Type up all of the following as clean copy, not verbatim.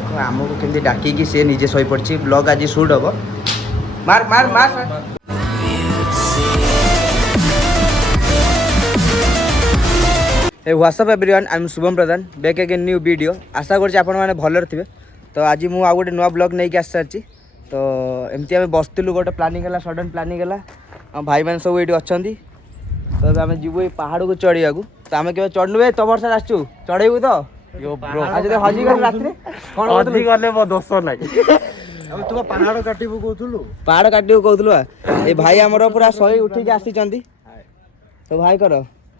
देखो आमको केमती डाकिकी सी निजे शई पड़ी ब्लॉग आज शूट हम मार मार मार what's up everyone I am Shubham Pradhan back again new video आशा कर भलर थे तो आज मुझे आउ गोटे नुआ ब्लॉग नहीं आसी सारी तो एमती आम बसलु गोटे प्लानिंग है सडन प्लानिंग है भाई मैंने सब ये अच्छा तो आम जीवु पहाड़ को चढ़ा तो आम के चढ़नु तुम वर्ष आसचु चढ़ेबू तो हजिगल रात दोष ना तुम पहाड़ काटू कहलु ये भाई आमर पूरा शही उठिक आसी तो भाई कर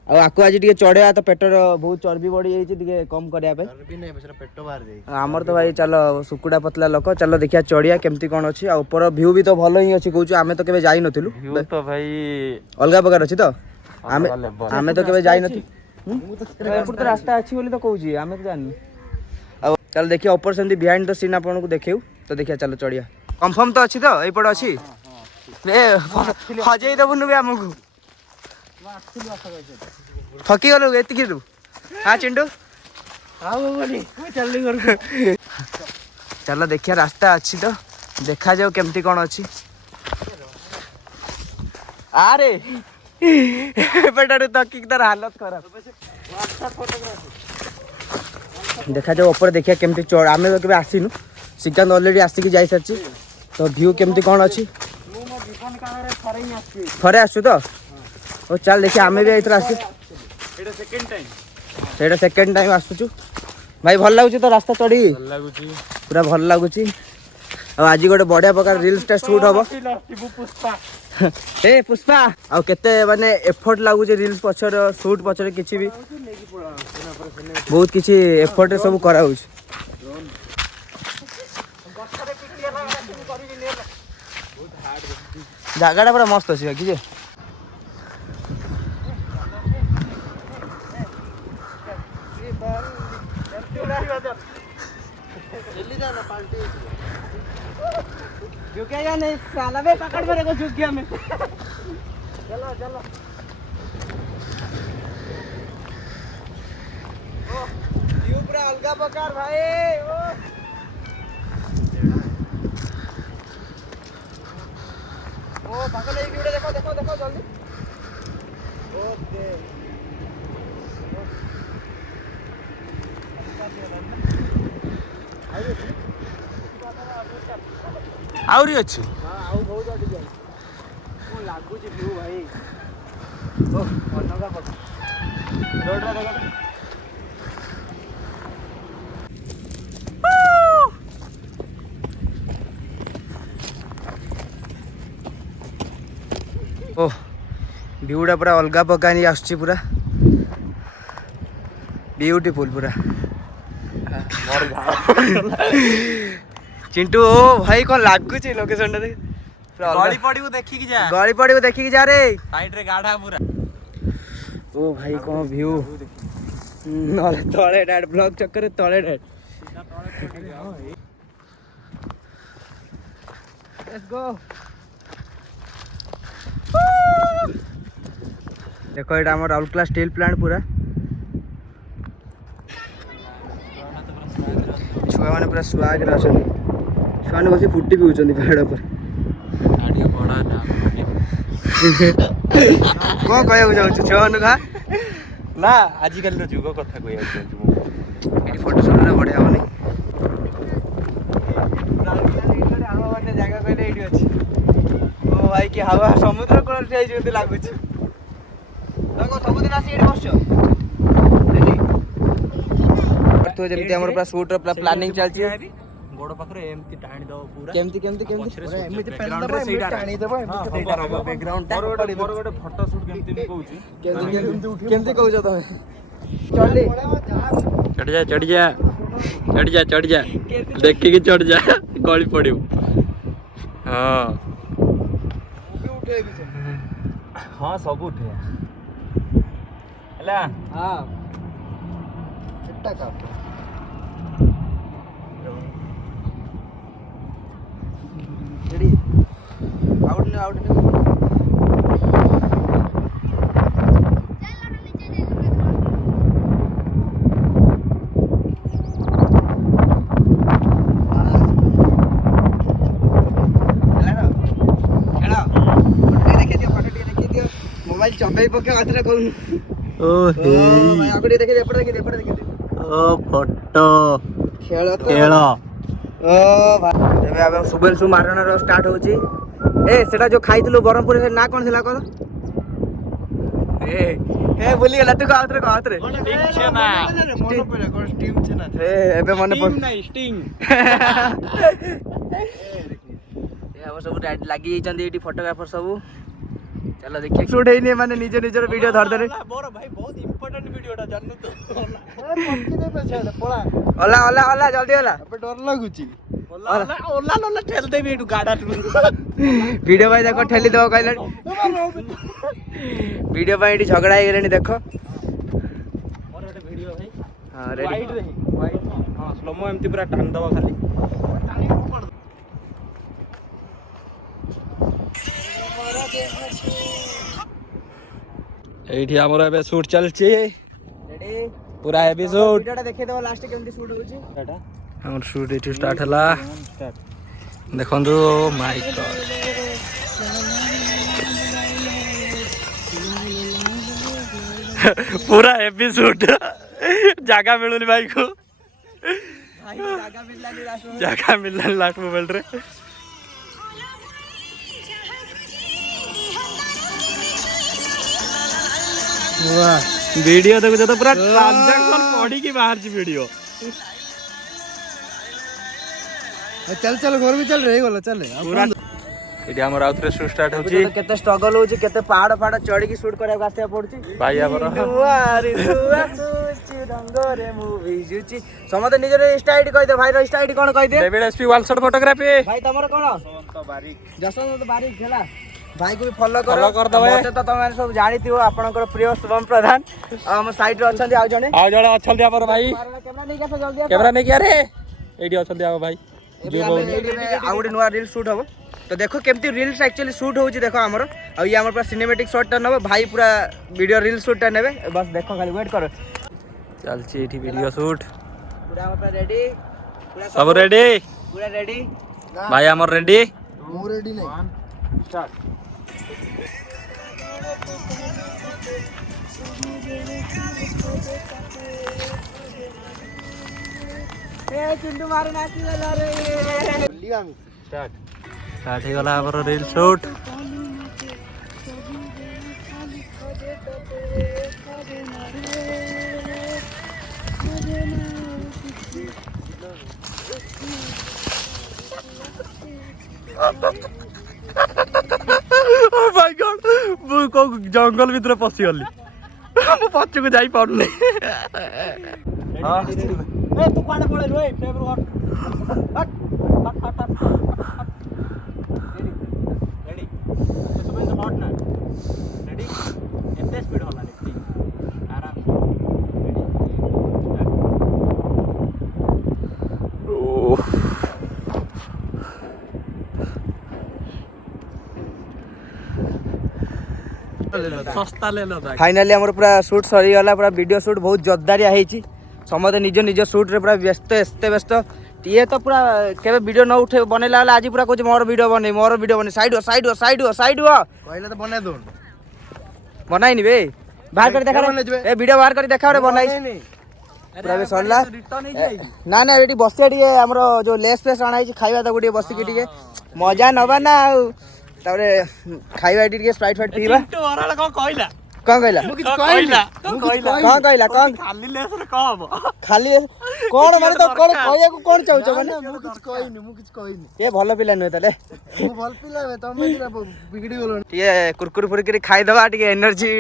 आपको आज टे चढ़ेगा तो पेटर बहुत चर्बी बढ़ी जाइए कम करने आमर तो भाई चलो सुकुड़ा पतला लोक चलो देखिए चढ़िया केमती कौन अच्छी ऊपर व्यू भी तो भल ही अच्छी कहूँ आम तो केवे जाई नथिलु तो भाई अलग प्रकार अच्छी तो आम तो केवे जाई नथि तो रास्ता अच्छी बोली तो कहूँ आम तो जानी अब चलो देखिए ऊपर से बिहाइंड द सीन आपको देखेऊ तो देखिए चलो चढ़िया कंफर्म तो अच्छी तो यपट अच्छी हजे देवुनु भी आमको थकी गलु एतिकी हाँ चिंटू चलो देखिए रास्ता अच्छी तो देखा जाओ केमती कौन अच्छी अरे बेटा थकी तार हालत खराब देखा जाओ ऊपर देखिए केमती चढ़ आम तो के आसीनु श्रीकांत अलरेडी आसिक जा सारी तो व्यू केमती कौन अच्छी थरे आसु तो ओ चल देखिए आम भी इधर आसी सेकेंड टाइम आसुचु भाई भल लगुच तो रास्ता चढ़ी पूरा भल लगुच आज गोटे बढ़िया प्रकार रील्स शूट हम ए पुष्पा आ केते माने एफर्ट लगुच रील्स पछर शूट पछर किछि भी बहुत किछि एफर्ट सब करा होछ जगह पूरा मस्त अच्छी कि झुकेगा नहीं साला बे पकड़ मेरे को झुक गया मैं चलो चलो ओ यू पूरा अलगा बकार भाई ओ पकड़ ले वीडियो देखो देखो देखो जल्दी ओके आउरी अच्छी ओह व्यूटा पूरा अलग प्रकार आसुची पूरा ब्यूटीफुल पूरा चिंटू ओ भाई कौन लगुच लोकेशन गली पड़ी देखिकी जा गली पड़ी देखिकी जा रे साइड रे गाढ़ा पूरा ओ भाई कौन व्यू नले तले डैड ब्लॉग चक्कर तले डैड लेट्स गो देखो ये आम राउरकेला स्टील प्लांट पूरा छुआ मैंने पूरा स्वाग अच्छा छुआ ने बस फुटी पीछे पहाड़ पर कौन कहू चाहूँ छुआ खा ना आजिकल जुग कथा कह फोटो शूट बढ़िया हम जगह कहले ये अच्छी ओ भाई कि हवा समुद्र कूल लगुच सबुदिन आसी बस जमी आम पूरा शूट प्लानिंग चलती गोड़ पाखरे एमती टाणी दो पूरा केमती केमती केमती एमती बैकग्राउंड रे सीधा टाणी देबो एमती बैकग्राउंड गोटे फोटो शूट केमती मी कहूची केमती केमती कहू छ तमे चली चढ़ जा देखि कि चढ़ जा गली पड़ियो हां हां सब उठे हला हां चिट्टा का रेडी आउट आज चबई पके आथरे कोन ओ हे भाई आगो देखि एपड़ ओ फोटो खेल खेल ओ भाई एबे अब सुबेल सु मारना रो स्टार्ट होची ए सेटा जो खाइतलु बरमपुर से ना कोन थिला को ए बोली गला तू आथरे स्टिंग छेना मन पड़े को स्टीम छेना ए एबे मन स्टिंग नहीं स्टिंग ए अब सब लागी जंदी एटी फोटोग्राफर सब चलो देखिए शूट हेनी माने निजे निजर वीडियो धर दरे मोर भाई बहुत इंपोर्टेंट वीडियोटा जाननु तो पक्की दे पे छेड़ पळा ओला जल्दी ओला अबे डर लागुची ओला ठेल देबी एटू गाडा वीडियो भाई देखो ठेली दो कहले वीडियो भाई एटी झगड़ा हे गेलेनी देखो और एटा वीडियो भाई हां रेडी वाइड रे वाइड हां स्लोमो एमती पूरा टान दवा खाली एठी हमर एबे शूट चलची रेडी पूरा हेवी शूट वीडियोटा देखै दो लास्ट केमती शूट होची टाटा हमर शूट एठी स्टार्ट हला देखंदु माय गॉड पूरा हेवी शूट जागा मिलुनी भाई को जागा मिलला लास्ट मोमेंट रे वीडियो देखो तो पूरा ट्रांजैक्शन बॉडी की बाहर जी वीडियो चल घर भी चल रे गला चल पूरा एटी हमर आउथरे शूट स्टार्ट होची केते स्ट्रगल होची केते पहाड़ चढ़ी की शूट करे आस्ते पड़ची भाई हमर दुआरी दुआ सुची रंगरे मूवी जुची समते निजर इंस्टा आईडी कहि दे भाई रो इंस्टा आईडी कोन कहि दे David SP one shot photography भाई तमरो कोन जसवंत बारिक खेला भाई को भी फॉलो Follow कर दबे। मते तो तमे सब जानिथियो आपनकर प्रिय शुभम प्रधान हम साइड रे अछन आ जने अच्छल हमर भाई कैमरा नहीं कैसे जल्दी कैमरा नहीं किया रे एटी अच्छल हम भाई आउट नुआ रील शूट हबो तो देखो केमती रील्स एक्चुअली शूट होउची देखो हमरो आ ये हमर पूरा सिनेमैटिक शॉट टा नबो भाई पूरा वीडियो रील शूट टा नेबे बस देखो खाली वेट करो चलची एटी वीडियो शूट पूरा हम पूरा रेडी पूरा सब रेडी पूरा रेडी भाई हमर रेडी मु रेडी नहीं स्टार्ट ए चिंटू मारे नाची गला रे लिया मी स्टार्ट ही गला हमर reel shoot oh my God मु को जंगल भीतर पसी गली मु पछकु जाई पाउनी हां ए तू काडे पळेलु ए पेपर हट रेडी सब इन हॉट ना रेडी एते स्पीड होला रे आराम सस्ता ले लो फाइनली हमर पूरा शूट सरी गला पूरा वीडियो शूट बहुत जोरदारिया हेची समते निज निज शूट रे पूरा व्यस्त ये तो पूरा केबे वीडियो न उठे बनेला वाला आज पूरा कुछ मोर वीडियो बने साइड हो कहले तो बना दो बनाई नि बे बाहर कर देखा रे ए वीडियो बाहर कर देखा रे बनाई पूरा बे सरला ना ना एटी बसिया टिके हमरो जो लेस फेस आना है खाइबा त गुडी बसी के टिके मजा नबा ना तारे खाइबा एटी टिके स्प्राइट फाइट पीबा तो ओराला को कहला कौन कहला कौन कहला कौन खाली लेस रे कहब खाली कौन माने तो कौन कहया को कौन चाहू छ माने मु कुछ कहनी ये भलो पिला नुहे तले मु भल पिला तमे बिगड़ी गेलो ये कुरकुर फुरकुरी खाई दबा टिके एनर्जी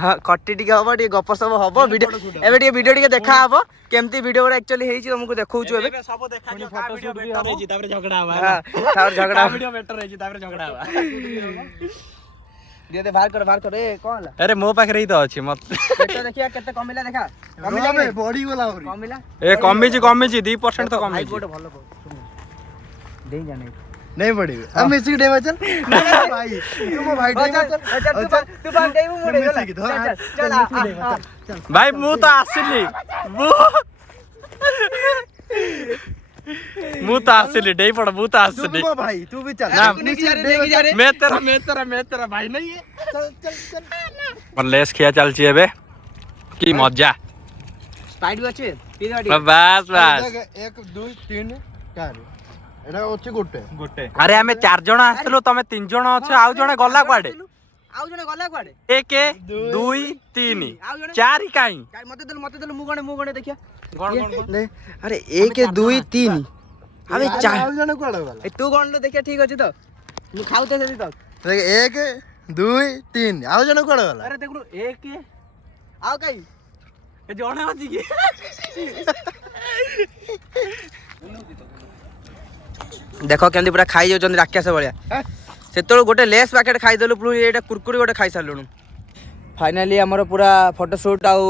हां कट्टी टिके हबो टिके गप सब हबो वीडियो एबे टिके वीडियो टिके देखा हबो केमती वीडियो रे एक्चुअली हेई छी तुमको देखौ छु एबे सब देखा जो फोटो शूट भी हो रे तापर झगड़ा हुआ हां तार झगड़ा वीडियो बेटर रे तापर झगड़ा हुआ दे बाहर कर ए कोन अरे मो पाखरे ही तो अछि मत केते देखिया केते कमिला देखा कमिला बे बॉडी वाला होरी कमिला ए कमी जी 2% तो कमी भाई गोटे भलो दे जाने नहीं पड़ेगा हम मिसी डे चल नहीं भाई तुम भाई डे चल तू बात देबू मोड़े चल भाई मु तो आसिली मु ମୁଁ ତ ଆସିଲି ଡେଇ ପଡ ମୁଁ ତ तू ଆସିଲି भी भाई तू भी चल ना, मिक्सी डे मैं तेरा भाई नहीं है चल चल चल और लेस खिया चलची एबे की मजा ସ୍ପାଇଟ୍ ବି ଅଛି ପିଇ ଦେବା ଟିକେ बास बास देख 1 2 3 4 एटा ଅଛି ଗୋଟେ अरे आमे 4 जण आसलो तमे 3 जण अछ आउ जण गला क्वाडे ଆଉ ଜଣେ ଗଲା କୁଆଡେ 1 2 3 4 काई ମତେ ଦେଲୁ ମୁଁ ଗଣେ ଦେଖିଆ गण ले अरे 1 2 3 अबे चार ଆଉ ଜଣ କୁଆଡେ ଗଲା ए तू गणलो देखिया ठीक ଅଛି ତ ମୁଁ ଖାଉତେ ସେଠି ତ देख 1 2 3 ଆଉ ଜଣ କୁଆଡେ ଗଲା अरे देखु 1 ଆଉ କାई ए ଜଣେ ଅଛି କି देखो केंदी पूरा खाई जाउछन राक्षस भलिया सेतलो गोटे लेस पैकेट खाई देलु पुरो एटा कुरकुरी गोटे खाई सारलुनु फाइनली हमर पूरा फोटो शूट आउ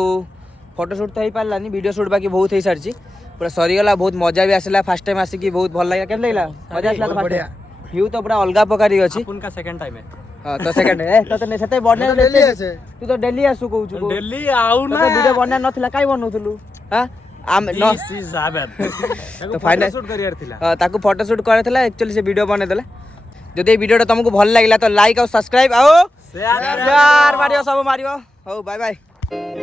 फोटो शूट तो ही पारलानी वीडियो शूट बाकी बहुत ही सारची पूरा सरी गला बहुत मजा भी आसला फर्स्ट टाइम आसी की बहुत भल लागला केन लागला मजा आसला तो बढ़िया व्यू तो पूरा अलगा प्रकार अछि अपन का सेकंड टाइम है हां तो सेकंड ए तो ने सते बडने डेली आसे तू तो डेली आसु कहू दिल्ली आउ तो वीडियो बना नथिला काई बनउथलु हां आम न तो फाइनल शूट करियर थिला हां ताको फोटो शूट करथला एक्चुअली से वीडियो बने देला जदि ए वीडियो तुमको भल लागला तो लाइक और सब्सक्राइब आओ शेयर मारियो सब मारियो हो बाय बाय